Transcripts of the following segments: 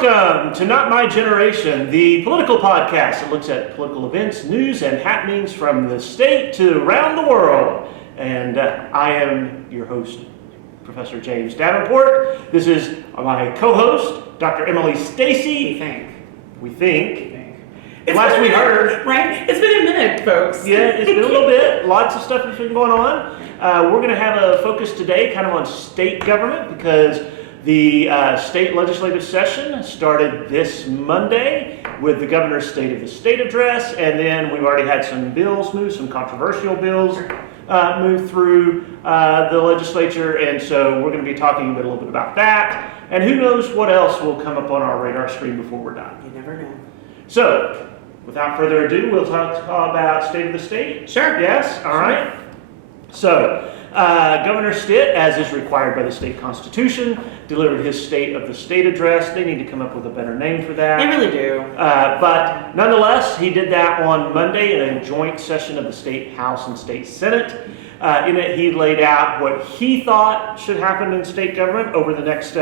Welcome to Not My Generation, the political podcast that looks at political events, news, and happenings from the state to around the world. And I am your host, Professor James Davenport. This is my co-host, Dr. Emily Stacy. We think. Last we heard. Right? It's been a minute, folks. Yeah, it's been a little bit. Lots of stuff has been going on. We're going to have a focus today kind of on state government because the state legislative session started this Monday with the governor's State of the State address, and then we've already had some bills move, some controversial bills move through the legislature, and so we're going to be talking a little bit about that, and who knows what else will come up on our radar screen before we're done. You never know. So, without further ado, we'll talk about State of the State. Sure. Yes? All right. So, Governor Stitt, as is required by the state constitution, delivered his State of the State address. They need to come up with a better name for that. They really do. But nonetheless, he did that on Monday in a joint session of the State House and State Senate. In it, he laid out what he thought should happen in state government over the next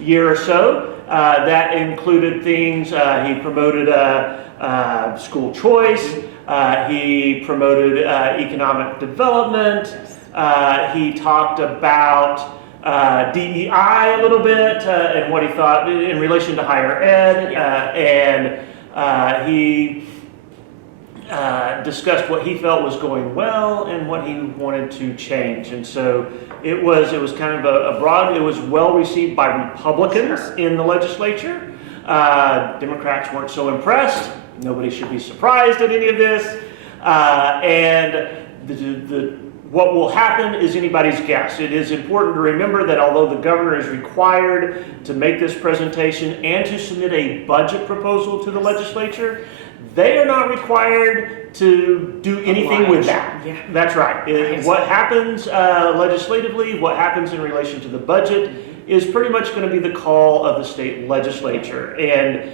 year or so. That included things, he promoted school choice, he promoted economic development, he talked about DEI a little bit and what he thought in relation to higher ed, and he discussed what he felt was going well and what he wanted to change. And so it was kind of a broad, it was well received by Republicans in the legislature. Democrats weren't so impressed. Nobody should be surprised at any of this. And what will happen is anybody's guess. It is important to remember that although the governor is required to make this presentation and to submit a budget proposal to the legislature, they are not required to do anything with that. Yeah. That's right. What happens legislatively, what happens in relation to the budget is pretty much going to be the call of the state legislature. And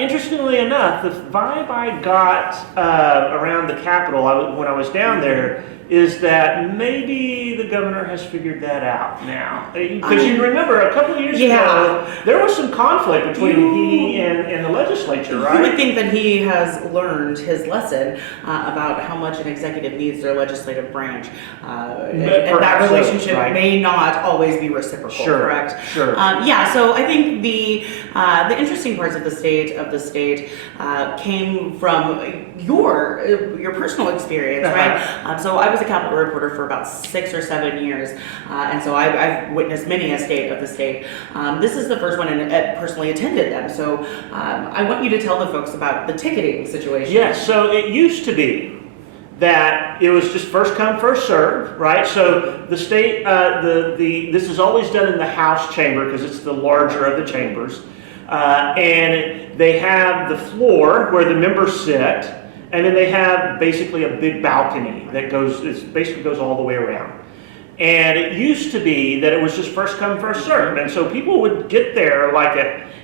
interestingly enough, the vibe I got around the Capitol when I was down there is that maybe the governor has figured that out now. Because you remember a couple of years ago, there was some conflict between he and the legislature, right? You would think that he has learned his lesson about how much an executive needs their legislative branch. And that relationship may not always be reciprocal, correct? Sure. So I think the interesting parts of the state came from your personal experience, right? So I was a Capitol reporter for about 6 or 7 years, and so I've witnessed many a State of the State. This is the first one, and personally attended them. So I want you to tell the folks about the ticketing situation. Yes. So it used to be that it was just first come, first served, right? So the state, this is always done in the House chamber because it's the larger of the chambers, and they have the floor where the members sit. And then they have basically a big balcony that goes all the way around. And it used to be that it was just first come, first served. And so people would get there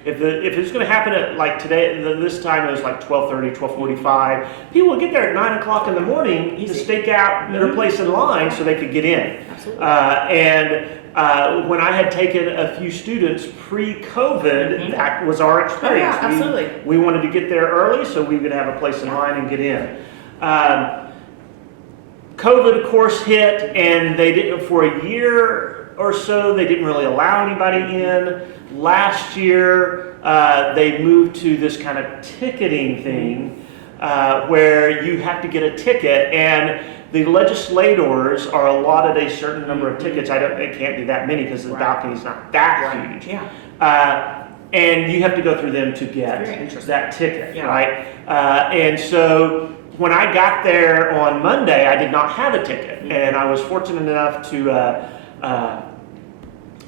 if it's going to happen at like today, this time it was like 12:30, 12:45. People would get there at 9 o'clock in the morning to stake out their place in line so they could get in. Absolutely. When I had taken a few students pre-COVID, that was our experience. Oh, yeah, absolutely. We wanted to get there early so we could have a place in line and get in. COVID, of course, hit, and they didn't, for a year or so, they didn't really allow anybody in. Last year, they moved to this kind of ticketing thing where you have to get a ticket, and the legislators are allotted a certain number of tickets. It can't be that many because the balcony's not that huge. Yeah. And you have to go through them to get that ticket, right? And so when I got there on Monday, I did not have a ticket, and I was fortunate enough to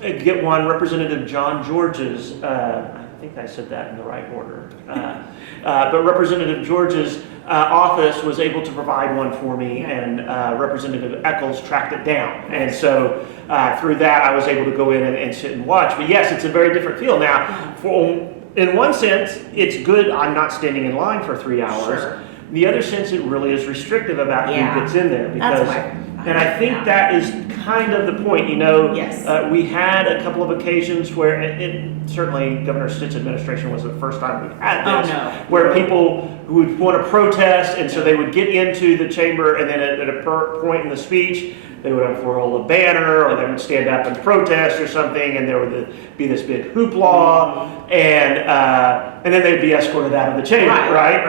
get one. Representative John George's, I think I said that in the right order, but Representative George's office was able to provide one for me, and Representative Eccles tracked it down. And so through that, I was able to go in and sit and watch. But yes, it's a very different feel. Now, in one sense, it's good I'm not standing in line for 3 hours. Sure. The other sense, it really is restrictive about who gets in there. Because And I think that is kind of the point, Yes. We had a couple of occasions where certainly Governor Stitt's administration was the first time we've had this, where people would want to protest, and so they would get into the chamber, and then at a point in the speech, they would unfurl a banner, or they would stand up and protest or something, and there would be this big hoopla, and then they'd be escorted out of the chamber, right?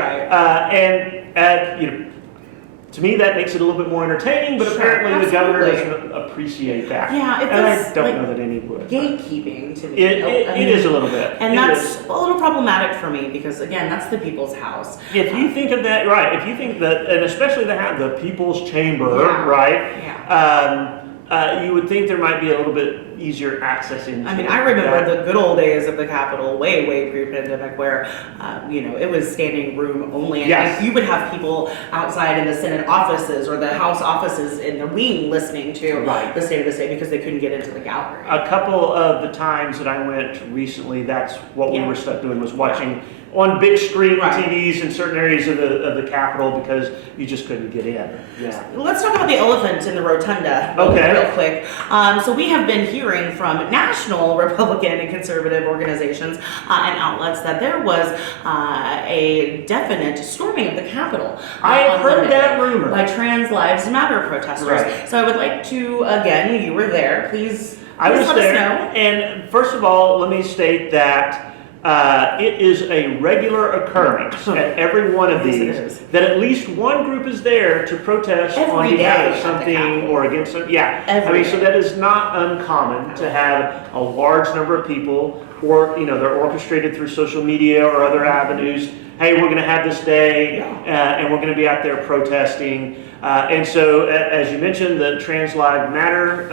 To me, that makes it a little bit more entertaining, but apparently the governor doesn't appreciate that. Yeah, and I don't know that any would. Gatekeeping to me. It is a little bit. And that's a little problematic for me because, again, that's the people's house. If you think of that, right, if you think that, and especially the people's chamber, right? Yeah. You would think there might be a little bit easier access into. I mean, I remember the good old days of the Capitol, way pre-pandemic, where it was standing room only, and you would have people outside in the Senate offices or the House offices in the wing listening to the State of the State because they couldn't get into the gallery. A couple of the times that I went recently, that's what we were stuck doing, was watching on big screen TVs in certain areas of the Capitol because you just couldn't get in. Yeah. Let's talk about the elephant in the rotunda real quick. So we have been hearing from national Republican and conservative organizations and outlets that there was a definite storming of the Capitol. I have heard that rumor. By Trans Lives Matter protesters. Right. So I would like to, again, you were there, please I was let there, us know. And first of all, let me state that it is a regular occurrence at every one of these that at least one group is there to protest on behalf of something or against something. Yeah, so that is not uncommon to have a large number of people, or they're orchestrated through social media or other avenues. Hey, we're going to have this day, and we're going to be out there protesting. And so, as you mentioned, the Trans Lives Matter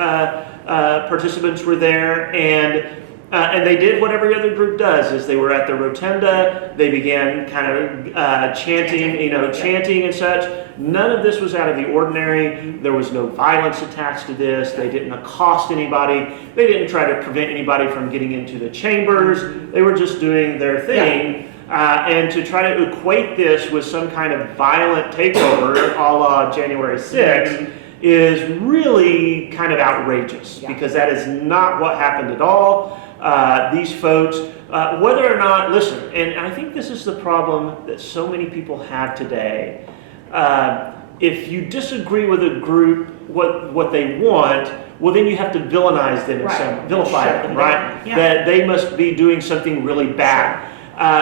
participants were there, and they did what every other group does, is they were at the rotunda, they began kind of chanting and such. None of this was out of the ordinary. There was no violence attached to this. They didn't accost anybody. They didn't try to prevent anybody from getting into the chambers. They were just doing their thing. And to try to equate this with some kind of violent takeover a la January 6th is really kind of outrageous, because that is not what happened at all. These folks, whether or not, listen, and I think this is the problem that so many people have today. If you disagree with a group, what they want, well, then you have to villainize them, vilify them, right? Yeah. That they must be doing something really bad.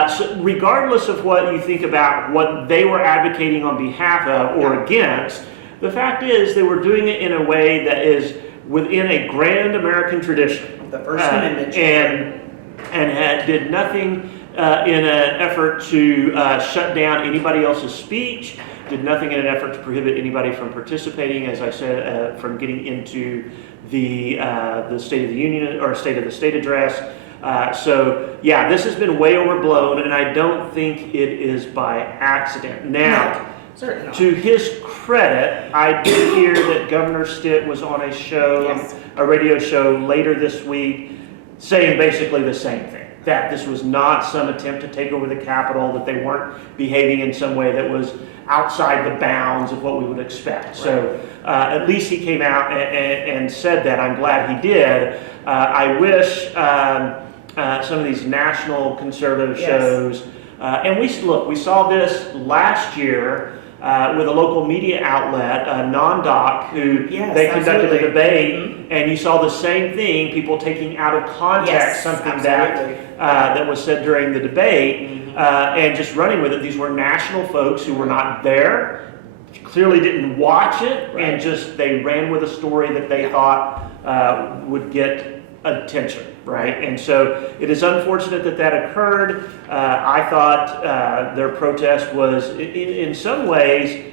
So regardless of what you think about what they were advocating on behalf of or against, the fact is they were doing it in a way that is within a grand American tradition. The First Amendment. And did nothing in an effort to shut down anybody else's speech, did nothing in an effort to prohibit anybody from participating, as I said, from getting into the State of the Union or State of the State address. So yeah, this has been way overblown, and I don't think it is by accident. Now, to his credit, I did hear that Governor Stitt was on a show, a radio show later this week, saying basically the same thing, that this was not some attempt to take over the Capitol, that they weren't behaving in some way that was outside the bounds of what we would expect. Right. So at least he came out and said that. I'm glad he did. I wish some of these national conservative shows, and we saw this last year with a local media outlet, Non-Doc, who they conducted a debate, and you saw the same thing, people taking out of context something that was said during the debate, and just running with it. These were national folks who were not there, clearly didn't watch it, and just they ran with a story that they thought would get attention, right? And so it is unfortunate that occurred. I thought their protest was, in some ways,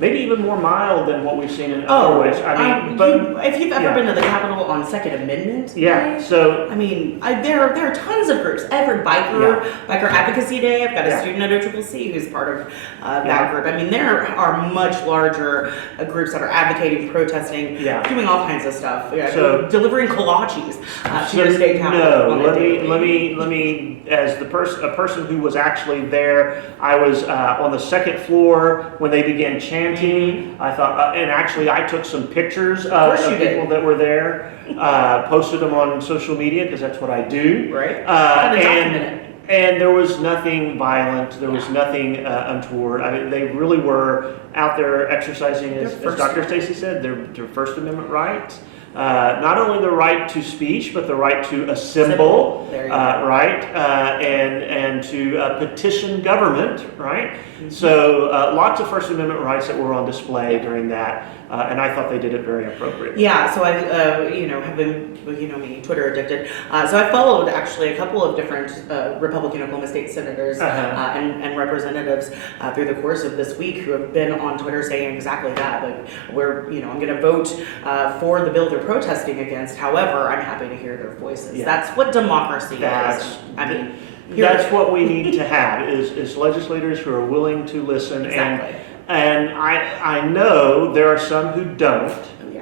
maybe even more mild than what we've seen in other ways. I mean, if you've ever been to the Capitol on Second Amendment Day, so I mean, there are tons of groups. Every biker advocacy day. I've got a student at OCCC who's part of that group. I mean, there are much larger groups that are advocating, protesting, doing all kinds of stuff. So delivering kolaches to your state capitol. No, let me. As a person who was actually there, I was on the second floor when they began chanting. chanting. I thought, and actually I took some pictures of course you people did. that were there, posted them on social media because that's what I do. Right. Gotta document it. And there was nothing violent. There was nothing untoward. I mean, they really were out there exercising, as Dr. Stacy said, their First Amendment rights. Not only the right to speech, but the right to assemble, There you go. right, and to petition government, right. So lots of First Amendment rights that were on display during that, and I thought they did it very appropriately. Yeah, so I, have been, me, Twitter addicted. So I followed actually a couple of different Republican Oklahoma State senators and representatives through the course of this week who have been on Twitter saying exactly that. Like, I'm going to vote for the bill they're protesting against. However, I'm happy to hear their voices. Yeah. That's what democracy is. That's what we need to have is legislators who are willing to listen. Exactly. And I know there are some who don't,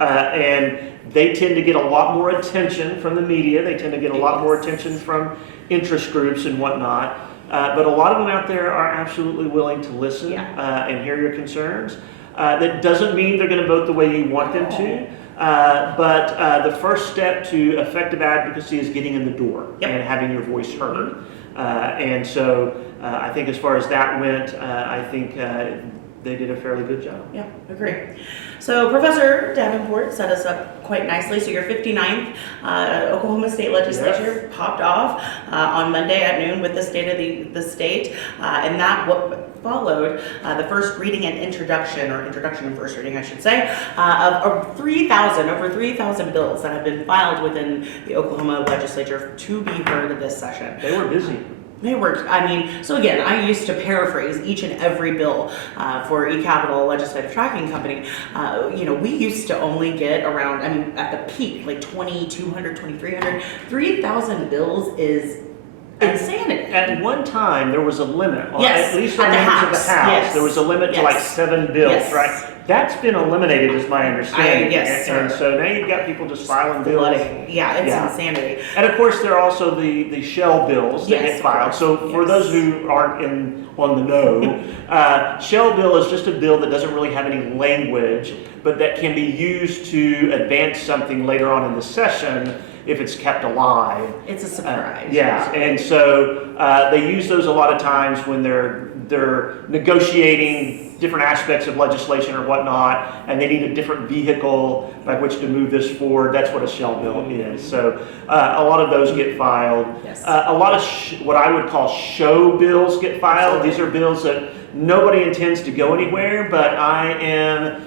and they tend to get a lot more attention from the media. They tend to get a lot more attention from interest groups and whatnot. But a lot of them out there are absolutely willing to listen and hear your concerns. That doesn't mean they're going to vote the way you want them to. But the first step to effective advocacy is getting in the door and having your voice heard. And so I think as far as that went, I think they did a fairly good job. Yeah, agree. So Professor Davenport set us up quite nicely. So your 59th Oklahoma State Legislature popped off on Monday at noon with the State of the State, and that followed the first reading and introduction and first reading, I should say, of over 3,000 bills that have been filed within the Oklahoma Legislature to be heard this session. They were busy. They were, so again, I used to paraphrase each and every bill for eCapital Legislative Tracking Company. We used to only get around, at the peak, like 2,200, 2,300. 3,000 bills is insanity. At one time, there was a limit, yes, at least on the House. Yes. There was a limit to like 7 bills, right? That's been eliminated, is my understanding. And so now you've got people just filing bills. Yeah, it's insanity. And of course, there are also the shell bills that get filed. So for those who aren't on the know, shell bill is just a bill that doesn't really have any language, but that can be used to advance something later on in the session if it's kept alive. It's a surprise. And so they use those a lot of times when they're negotiating different aspects of legislation or whatnot, and they need a different vehicle by which to move this forward. That's what a shell bill is. So a lot of those get filed. Yes. A lot of what I would call show bills get filed. Absolutely. These are bills that nobody intends to go anywhere, but I am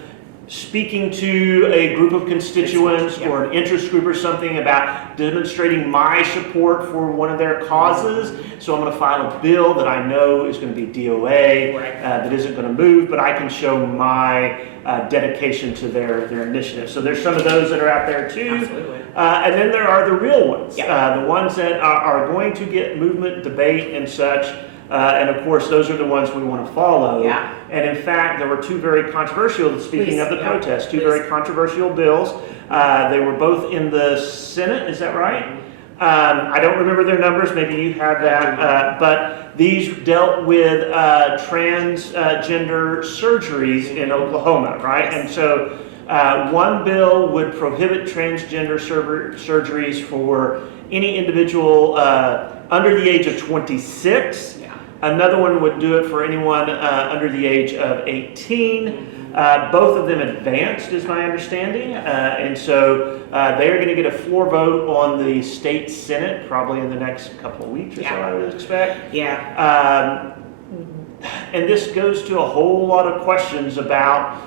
speaking to a group of constituents or an interest group or something about demonstrating my support for one of their causes. So I'm going to file a bill that I know is going to be DOA, that isn't going to move, but I can show my dedication to their initiative. So there's some of those that are out there too. Absolutely. And then there are the real ones, the ones that are going to get movement, debate, and such. And of course, those are the ones we want to follow. Yeah. And in fact, there were two very controversial, speaking of the protests, two very controversial bills. They were both in the Senate, is that right? I don't remember their numbers, maybe you have that. But these dealt with transgender surgeries in Oklahoma, right? Yes. And so one bill would prohibit transgender surgeries for any individual under the age of 26. Another one would do it for anyone under the age of 18. Both of them advanced, is my understanding. And so they are going to get a floor vote on the state Senate probably in the next couple of weeks or so, I would expect. And this goes to a whole lot of questions about,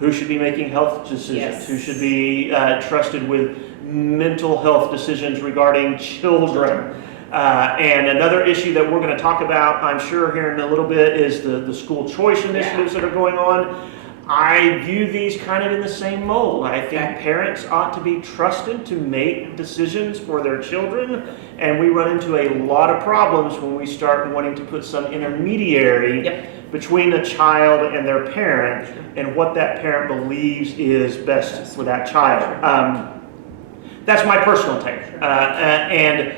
who should be making health decisions, who should be trusted with mental health decisions regarding children. And another issue that we're going to talk about, I'm sure, here in a little bit is the school choice initiatives that are going on. I view these kind of in the same mold. I think parents ought to be trusted to make decisions for their children, and we run into a lot of problems when we start wanting to put some intermediary between a child and their parent and what that parent believes is best for that child. That's my personal take. And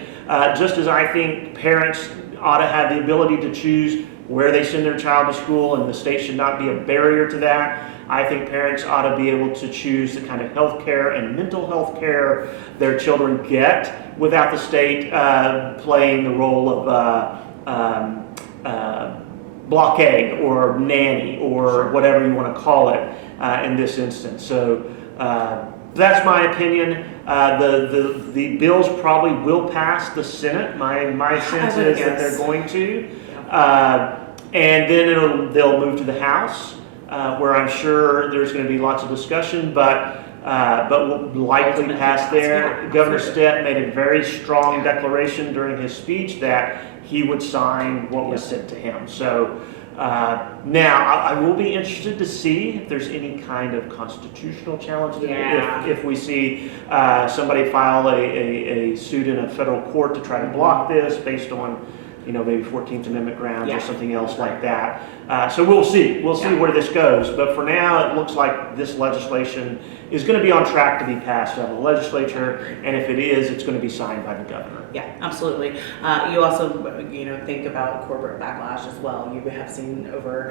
just as I think parents ought to have the ability to choose where they send their child to school, and the state should not be a barrier to that. I think parents ought to be able to choose the kind of health care and mental health care their children get without the state playing the role of blockade or nanny or whatever you want to call it in this instance. So that's my opinion. The bills probably will pass the Senate. My sense is that they're going to. And then they'll move to the House, where I'm sure there's going to be lots of discussion, but will likely pass there. Governor Stitt made a very strong declaration during his speech that he would sign what was sent to him. So now I will be interested to see if there's any kind of constitutional challenge to it. If we see somebody file a suit in a federal court to try to block this based on maybe 14th Amendment grounds or something else like that. So we'll see. We'll see where this goes. But for now, it looks like this legislation is going to be on track to be passed out of the legislature. And if it is, it's going to be signed by the governor. Yeah, absolutely. You also, think about corporate backlash as well. You have seen over,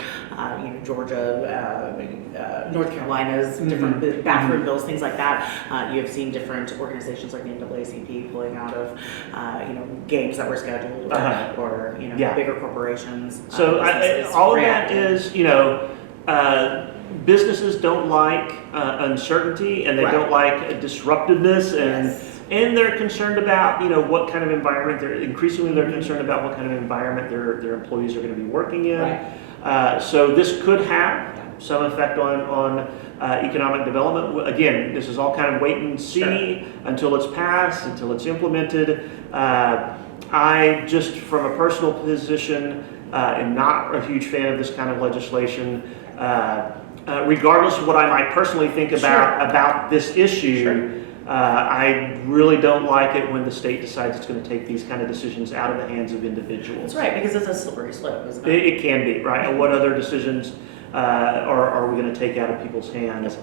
Georgia, North Carolina's different bathroom bills, things like that. You have seen different organizations like the NAACP pulling out of, games that were scheduled or bigger corporations. So all of that is, businesses don't like uncertainty, and they don't like disruptiveness, and they're concerned about what kind of environment they're concerned about what kind of environment their employees are going to be working in. So this could have some effect on economic development. Again, this is all kind of wait and see until it's passed, until it's implemented. I just, from a personal position, am not a huge fan of this kind of legislation. Regardless of what I might personally think about this issue, I really don't like it when the state decides it's going to take these kind of decisions out of the hands of individuals. That's right, because it's a slippery slope, isn't it? It can be, right? And what other decisions are we going to take out of people's hands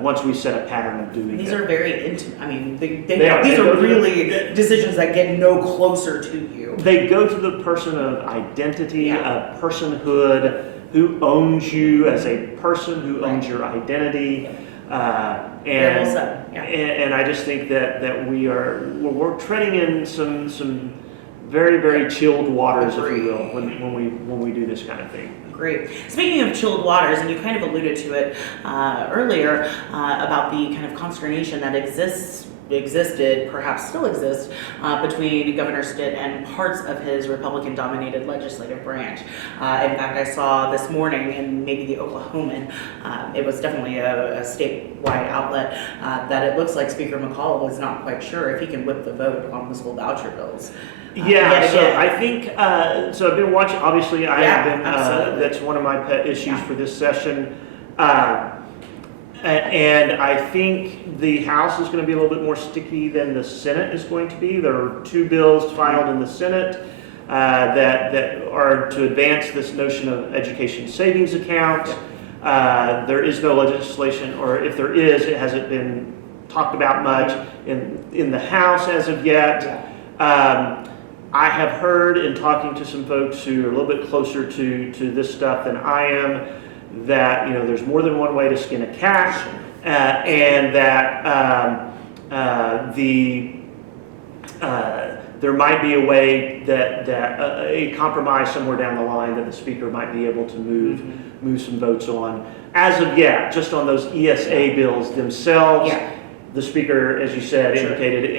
once we set a pattern of doing it? These are very intimate. I mean, these are really decisions that get no closer to you. They go to the person of identity, of personhood, who owns you as a person, who owns your identity. And I just think that we're treading in some very, very chilled waters, if you will, when we do this kind of thing. Great. Speaking of chilled waters, and you kind of alluded to it earlier about the kind of consternation that existed, perhaps still exists, between Governor Stitt and parts of his Republican-dominated legislative branch. In fact, I saw this morning in maybe the Oklahoman, it was definitely a statewide outlet, that it looks like Speaker McCall is not quite sure if he can whip the vote on the school voucher bills. So I think, so I've been watching, obviously I have been, that's one of my pet issues for this session. And I think the House is going to be a little bit more sticky than the Senate is going to be. There are two bills filed in the Senate that are to advance this notion of education savings account. There is no legislation, or if there is, it hasn't been talked about much in the House as of yet. I have heard in talking to some folks who are a little bit closer to this stuff than I am, that there's more than one way to skin a cat, and that there might be a way that a compromise somewhere down the line that the speaker might be able to move some votes on. As of yet, just on those ESA bills themselves, the speaker, as you said, indicated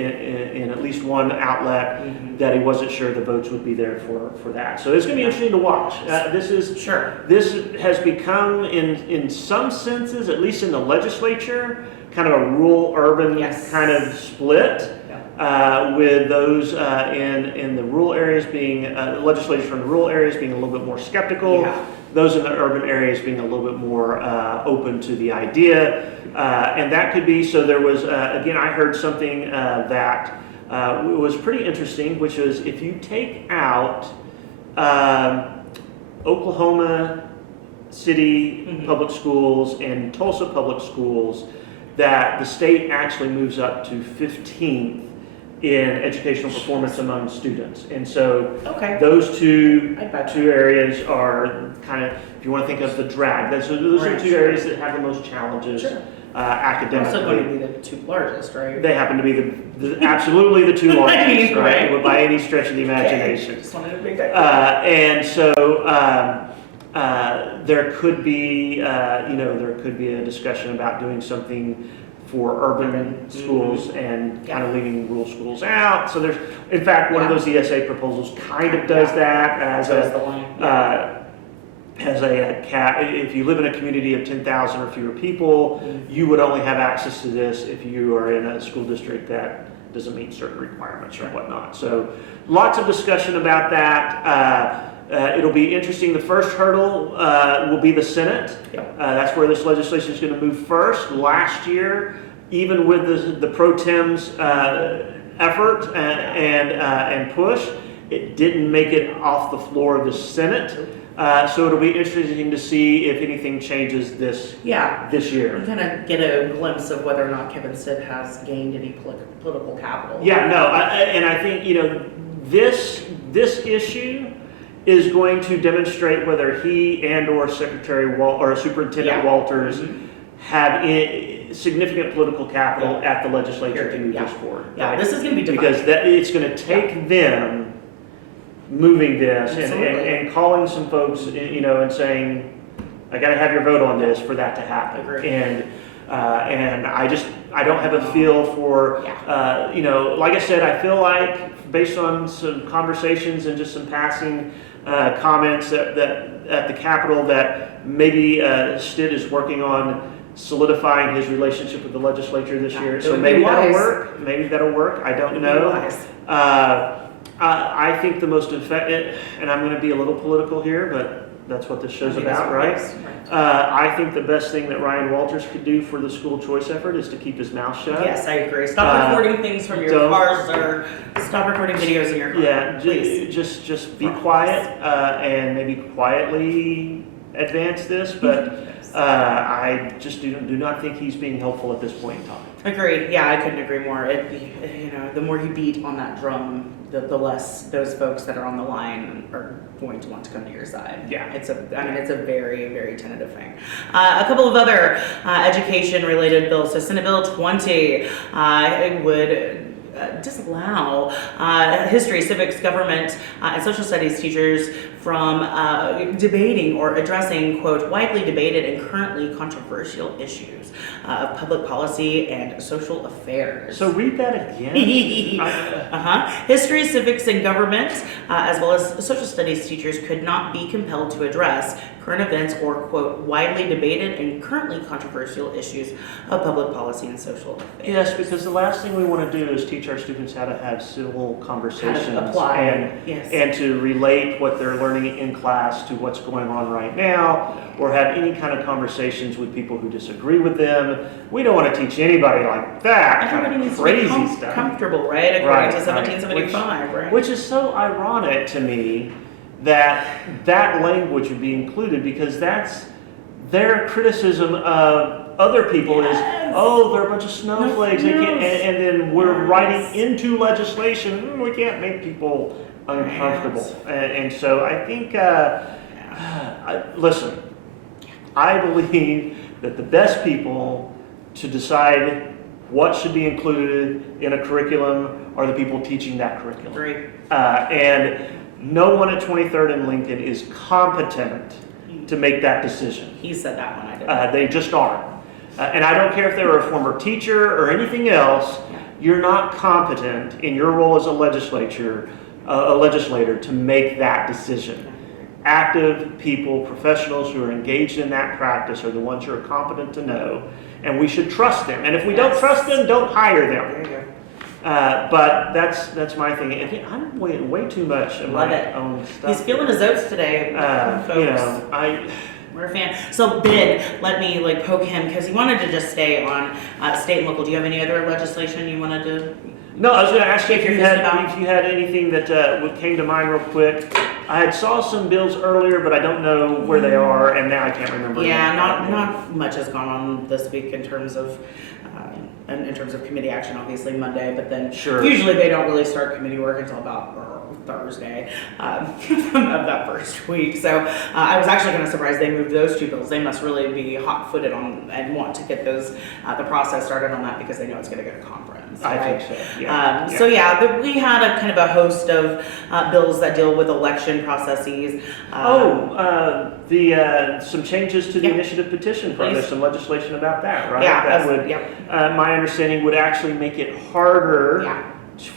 in at least one outlet that he wasn't sure the votes would be there for that. So it's going to be interesting to watch. This has become, in some senses, at least in the legislature, kind of a rural-urban kind of split, with those in the rural areas being, legislators from the rural areas being a little bit more skeptical. Those in the urban areas being a little bit more open to the idea. And that could be, so there was, again, I heard something that was pretty interesting, which is if you take out Oklahoma City public schools and Tulsa public schools, that the state actually moves up to 15th in educational performance among students. And so Okay. those two I'd buy that. areas are kind of, if you want to think of the drag, those are Right, two sure. areas that have the most challenges Sure. academically. Also going to be the two largest, right? They happen to be absolutely the two largest, I mean, right? right. By any stretch of the imagination. Okay. Just wanted to make that clear. And so there could be, there could be a discussion about doing something for urban schools and kind of leaving rural schools out. So there's, in fact, one of those ESA proposals kind of does that as Shows the line. a cap. If you live in a community of 10,000 or fewer people, you would only have access to this if you are in a school district that doesn't meet certain requirements or whatnot. So lots of discussion about that. It'll be interesting. The first hurdle will be the Senate. That's where this legislation is going to move first. Last year, even with the pro tems effort and push, it didn't make it off the floor of the Senate. So it'll be interesting to see if anything changes this year. You kind of get a glimpse of whether or not Kevin Stitt has gained any political capital. Yeah, no, and I think this issue is going to demonstrate whether he and or Superintendent Walters have significant political capital at the legislature to move this forward. Yeah, right? This is going to be because it's going to take them moving this and calling some folks, and saying, I got to have your vote on this for that to happen. Agreed. And I don't have a feel for, like I said, I feel like based on some conversations and just some passing comments that at the Capitol that maybe Stitt is working on solidifying his relationship with the legislature this year. So maybe that'll work. Maybe that'll work. I don't know. I think the most effective, and I'm going to be a little political here, but that's what this show's about, right? I think the best thing that Ryan Walters could do for the school choice effort is to keep his mouth shut. Yes, I agree. Stop recording things from your cars, or stop recording videos in your car. Yeah, please. just be quiet and maybe quietly advance this, but I just do not think he's being helpful at this point in time. Agreed. Yeah, I couldn't agree more. The more you beat on that drum, the less those folks that are on the line are going to want to come to your side. Yeah. It's a very, very tentative thing. A couple of other education-related bills. So Senate Bill 20 would disallow history, civics, government, and social studies teachers from debating or addressing, quote, widely debated and currently controversial issues of public policy and social affairs. So read that again. History, civics, and government, as well as social studies teachers could not be compelled to address current events or, quote, widely debated and currently controversial issues of public policy and social affairs. Yes, because the last thing we want to do is teach our students how to have civil conversations and to relate what they're learning in class to what's going on right now, or have any kind of conversations with people who disagree with them. We don't want to teach anybody like that. Everybody needs crazy to be stuff. comfortable, right? According to 1775, right? Which is so ironic to me that language would be included, because that's their criticism of other people is, oh, they're a bunch of snowflakes, they can't, and then we're writing into legislation, we can't make people uncomfortable. And so I think, listen, I believe that the best people to decide what should be included in a curriculum are the people teaching that curriculum. Great. And no one at 23rd and Lincoln is competent to make that decision. He said that one, I didn't. They just aren't. And I don't care if they were a former teacher or anything else, you're not competent in your role as a legislator to make that decision. Active people, professionals who are engaged in that practice are the ones who are competent to know, and we should trust them. And if we don't trust them, don't hire them. There you go. But that's my thing. And I'm way too much of my own stuff. He's feeling his oats today, folks. We're a fan. So Ben, let me poke him because he wanted to just stay on state and local. Do you have any other legislation you wanted to? No, I was going to ask you If if you you're had thinking about- if you had anything that came to mind real quick. I had saw some bills earlier, but I don't know where they are, and now I can't remember. Yeah, them. not much has gone on this week in terms of committee action. Obviously Monday, but then Sure. usually they don't really start committee work until about Thursday of that first week. So I was actually kind of surprised they moved those two bills. They must really be hot-footed on and want to get those the process started on that because they know it's going to go to conference. I right? think so. Yeah. So we had a kind of a host of bills that deal with election processes. Some changes to the Yeah. initiative petition. Please. There's some legislation about that, right? Yeah, That would, my understanding, would actually make it harder Yeah.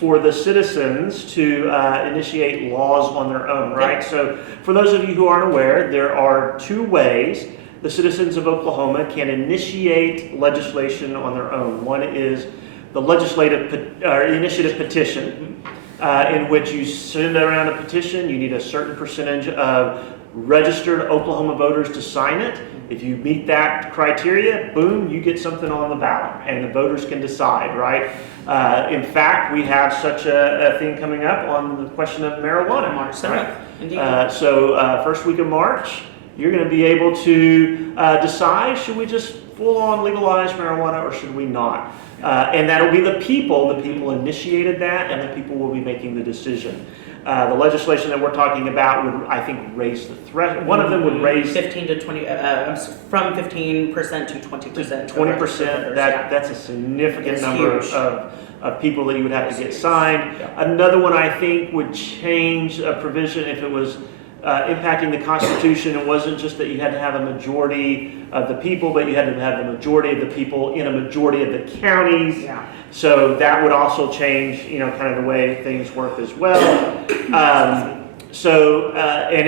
for the citizens to initiate laws on their own, right? Yep. So for those of you who aren't aware, there are two ways the citizens of Oklahoma can initiate legislation on their own. One is the initiative petition, in which you send around a petition. You need a certain percentage of registered Oklahoma voters to sign it. If you meet that criteria, boom, you get something on the ballot, and the voters can decide, right? In fact, we have such a thing coming up on the question of marijuana. March 7th, indeed. First week of March, you're going to be able to decide, should we just full-on legalize marijuana or should we not? And that'll be the people initiated that, and the people will be making the decision. The legislation that we're talking about would, I think, raise the threshold. One of them would raise 15 to 20, from 15% to 20%. 20%. That's a significant It's number huge. of people that you would have to get signed. Yeah. Another one I think would change a provision if it was impacting the Constitution. It wasn't just that you had to have a majority of the people, but you had to have the majority of the people in a majority of the counties. Yeah. So that would also change, kind of the way things work as well. And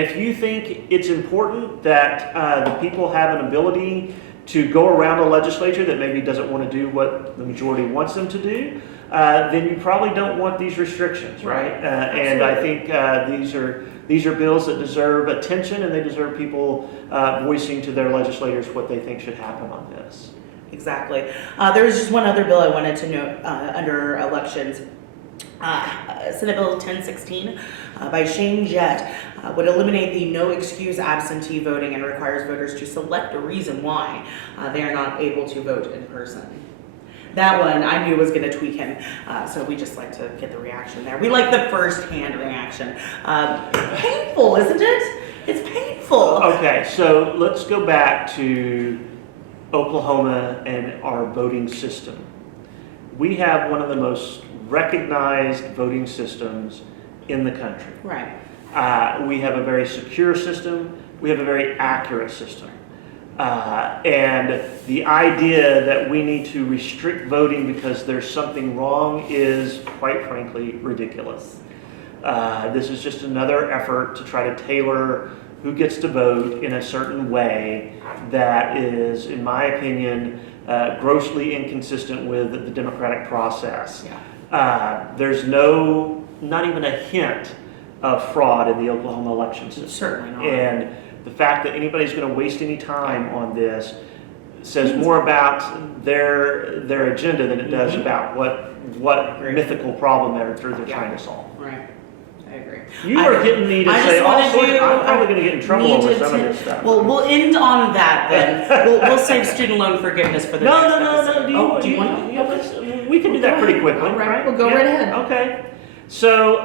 if you think it's important that the people have an ability to go around a legislature that maybe doesn't want to do what the majority wants them to do, then you probably don't want these restrictions, right? And I think these are bills that deserve attention, and they deserve people voicing to their legislators what they think should happen on this. Exactly. There was just one other bill I wanted to note under elections. Senate Bill 1016 by Shane Jett would eliminate the no excuse absentee voting and requires voters to select a reason why they are not able to vote in person. That one I knew was going to tweak him, so we just like to get the reaction there. We like the first-hand reaction. Painful, isn't it? It's painful. Okay, so let's go back to Oklahoma and our voting system. We have one of the most recognized voting systems in the country. Right. We have a very secure system. We have a very accurate system. And the idea that we need to restrict voting because there's something wrong is, quite frankly, ridiculous. This is just another effort to try to tailor who gets to vote in a certain way that is, in my opinion, grossly inconsistent with the democratic process. Yeah. There's not even a hint of fraud in the Oklahoma election system. Certainly not. And the fact that anybody's going to waste any time on this says more about their agenda than it does about what mythical problem they're trying to solve. Right. I agree. You are getting me to say all sorts. I'm probably going to get in trouble over some of this stuff. Well, we'll end on that then. we'll save student loan forgiveness for the next episode. No. Do you want to? We can do that pretty quickly. All right. Right? We'll go right ahead. Okay. So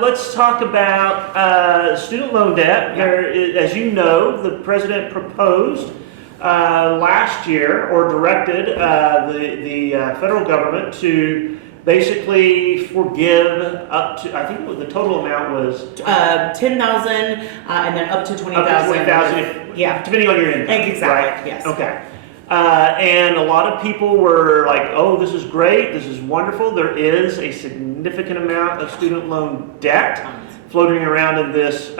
let's talk about student loan debt. There, as you know, the president proposed last year, or directed the federal government to basically forgive up to, I think the total amount was $10,000 and then up to $20,000. up to $20,000, yeah, depending on your income. Exactly. Right? Yes. Okay. And a lot of people were like, "Oh, this is great. This is wonderful." There is a significant amount of student loan debt floating around in this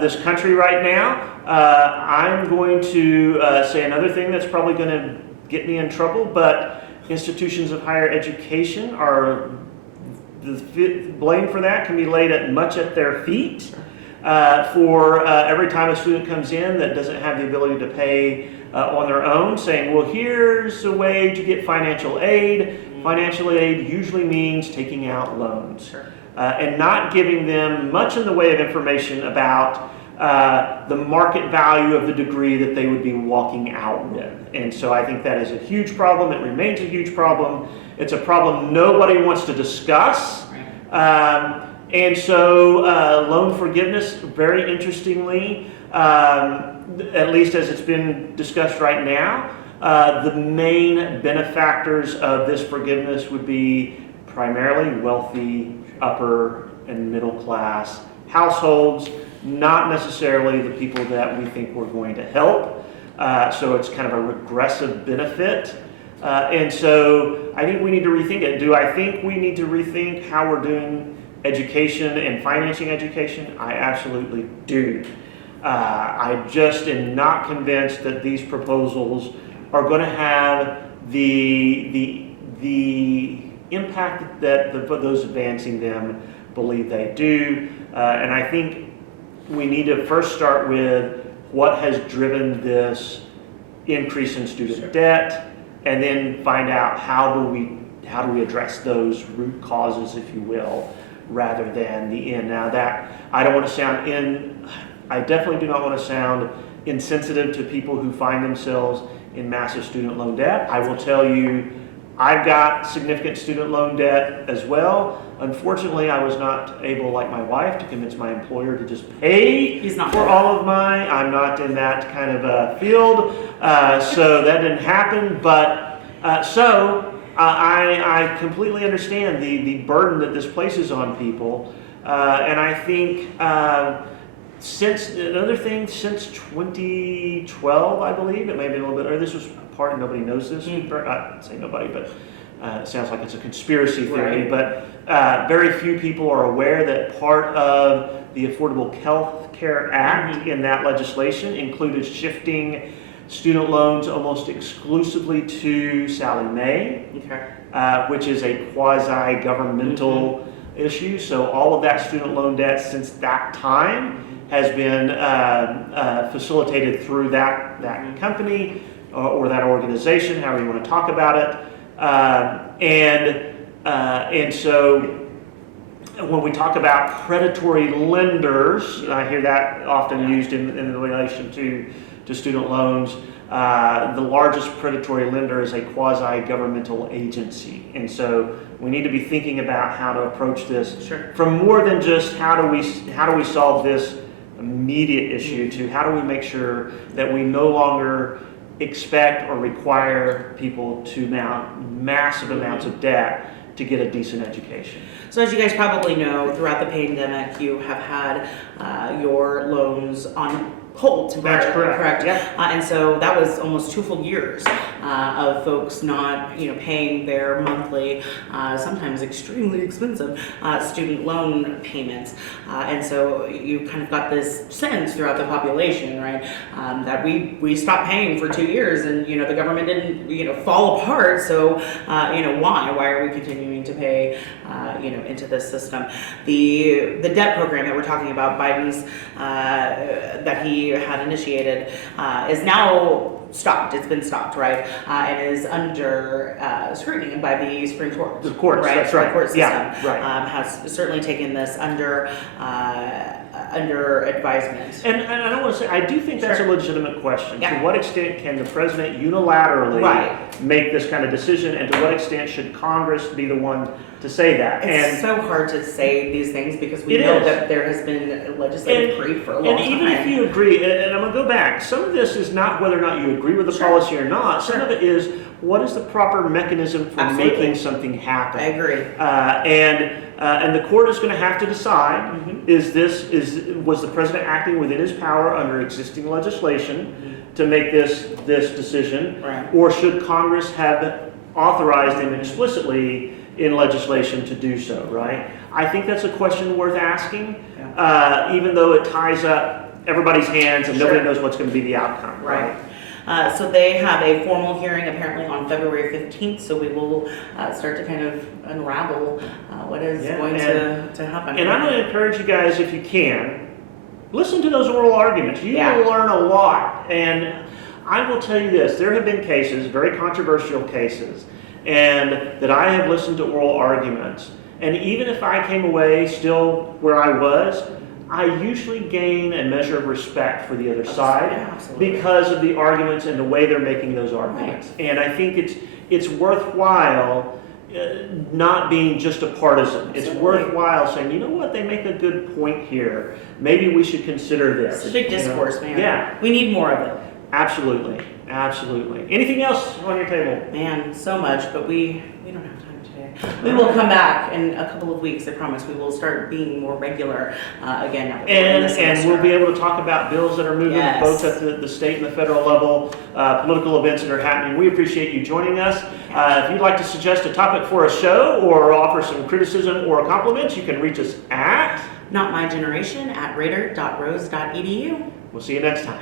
this country right now. I'm going to say another thing that's probably going to get me in trouble, but institutions of higher education are, the blame for that can be laid much at their feet. for every time a student comes in that doesn't have the ability to pay on their own, saying, well, here's a way to get financial aid. Financial aid usually means taking out loans. Sure. And not giving them much in the way of information about the market value of the degree that they would be walking out with. And so I think that is a huge problem. It remains a huge problem. It's a problem nobody wants to discuss. And so loan forgiveness, very interestingly, at least as it's been discussed right now, the main benefactors of this forgiveness would be primarily wealthy, upper and middle class households, not necessarily the people that we think we're going to help. So it's kind of a regressive benefit. And so I think we need to rethink it. Do I think we need to rethink how we're doing education and financing education? I absolutely do. I just am not convinced that these proposals are going to have the impact that those advancing them believe they do. And I think we need to first start with what has driven this increase in student debt, and then find out how do we address those root causes, if you will, rather than the end. Now that I don't want to sound I definitely do not want to sound insensitive to people who find themselves in massive student loan debt. I will tell you, I've got significant student loan debt as well. Unfortunately, I was not able, like my wife, to convince my employer to just pay for all of mine. I'm not in that kind of field, so that didn't happen. But I completely understand the burden that this places on people, and I think since 2012, I believe, it may be a little bit, or this was part, nobody knows this, I say nobody, but it sounds like it's a conspiracy theory, but very few people are aware that part of the Affordable Health Care Act in that legislation included shifting student loans almost exclusively to Sallie Mae, which is a quasi-governmental issue. So all of that student loan debt since that time has been facilitated through that company or that organization, however you want to talk about it. And so when we talk about predatory lenders, I hear that often used in relation to student loans. The largest predatory lender is a quasi-governmental agency. And so we need to be thinking about how to approach this from more than just how do we solve this immediate issue to how do we make sure that we no longer expect or require people to mount massive amounts of debt to get a decent education. So as you guys probably know, throughout the pandemic, you have had your loans on hold. That's correct. Yep. And so that was almost 2 full years of folks not, paying their monthly, sometimes extremely expensive student loan payments. And so you kind of got this sense throughout the population, right, that we stopped paying for 2 years, and the government didn't fall apart. So why are we continuing to pay into this system? The debt program that we're talking about, Biden's that he had initiated, is now stopped. It's been stopped, right? And is under scrutiny by the Supreme Court. The courts, right? That's right. The court system has certainly taken this under advisement. And I don't want to say, I do think that's a legitimate question. To what extent can the president unilaterally make this kind of decision, and to what extent should Congress be the one to say that? It's so hard to say these things because we know that there has been legislative creep for a long time. And even if you agree, and I'm going to go back, some of this is not whether or not you agree with the policy or not. Some of it is, what is the proper mechanism for making something happen? I agree. And the court is going to have to decide, was the president acting within his power under existing legislation to make this decision, or should Congress have authorized him explicitly in legislation to do so, right? I think that's a question worth asking, even though it ties up everybody's hands and nobody knows what's going to be the outcome, right? So they have a formal hearing apparently on February 15th, so we will start to kind of unravel what is going to happen. And I'm going to encourage you guys, if you can, Listen to those oral arguments. You Yeah. will learn a lot. And I will tell you this, there have been cases, very controversial cases, and that I have listened to oral arguments. And even if I came away still where I was, I usually gain a measure of respect for the other side Yeah, absolutely. because of the arguments and the way they're making those arguments. And I think it's worthwhile not being just a partisan. It's Absolutely. worthwhile saying, you know what, they make a good point here. Maybe we should consider this. It's a big discourse, man. Yeah, We need more of it. absolutely, absolutely. Anything else on your table? Man, so much, but we don't have time today. We will come back in a couple of weeks, I promise. We will start being more regular again now that we're in the And semester. we'll be able to talk about bills that are moving Yes. both at the state and the federal level, political events that are happening. We appreciate you joining us. If you'd like to suggest a topic for a show or offer some criticism or compliments, you can reach us at. Not My Generation at raider.rose.edu. We'll see you next time.